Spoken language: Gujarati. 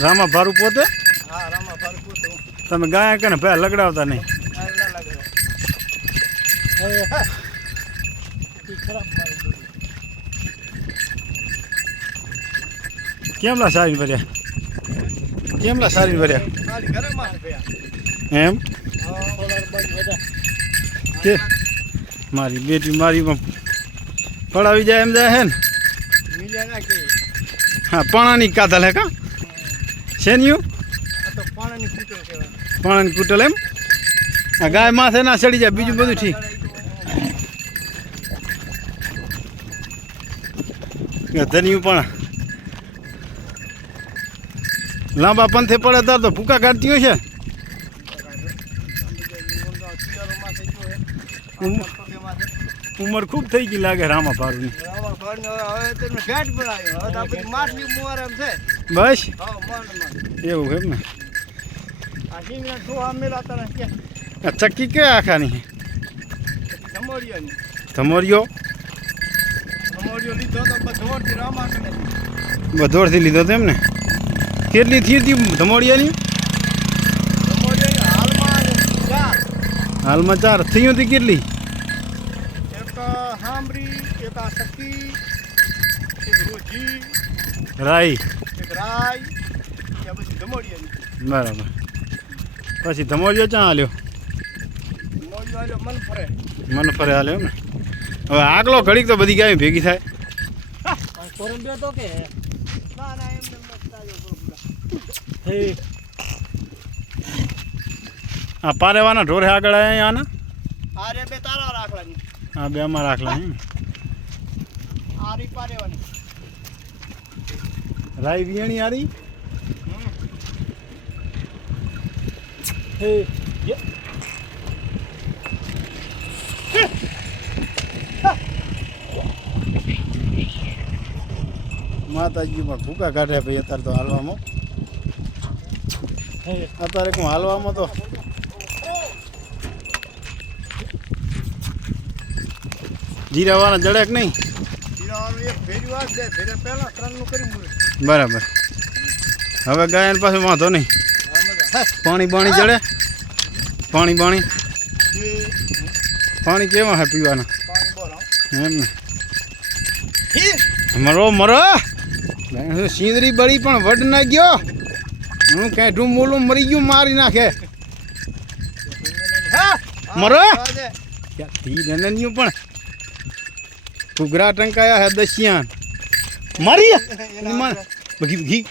રામા ભારું પોતે હા રામા ભારું પોતે તમે ગાય કે ને ભાઈ લગડાવતા નહીં કેમલા સારી ભર્યા એમ કે મારી બેટી મારીમાં પડાવી જાય એમ જાય હે ને હા પાણાની કાધલ હે કા શેન્યું પાણાની કૂટલ એમ આ ગાય માથે ના ચડી જાય બીજું બધું ઠીક ધન્યું પણ લાંબા પંથે પડે તાર તો ભૂકા કાઢતી હોય છે ઉંમર ખૂબ થઈ ગઈ લાગે રામા ભારુની બસ એવું એમ ને ચક્કી કે આખાની ધમોરિયો બધોરથી લીધો તેમ ને કેટલી થઈ હતી ધમોડિયાની હાલમાં 4 થઈ હતી કેટલી રાઈ બરાબર પછી ધમોડિયો ક્યાં હાલ્યો મન ફરે હાલ્યો ને હવે આગલો ઘડીક તો બધી ગાય ભેગી થાય આ પારેવાના ઢોરે આગળ આવ્યા આના હા બે અમારા રાખલા રાઈ વિયાણી આરી માતાજીમાં ભૂકા કાઢે ભાઈ અત્યારે તો હાલવામાં હાલવામાં તો જીરાવાળા જડેક નહીં બરાબર હવે ગાયન પાસે વાંધો નહીં પાણી જડે પાણી કેવા હે પીવાના એમ ને મરો સિંદરી બળી પણ વડ ના ગયો હું કેઠું મોલું મરી ગયું મારી નાખે મરો નનન્યું પણ ઘૂઘરા ટંકાયા હે દસિયાન મારી બગી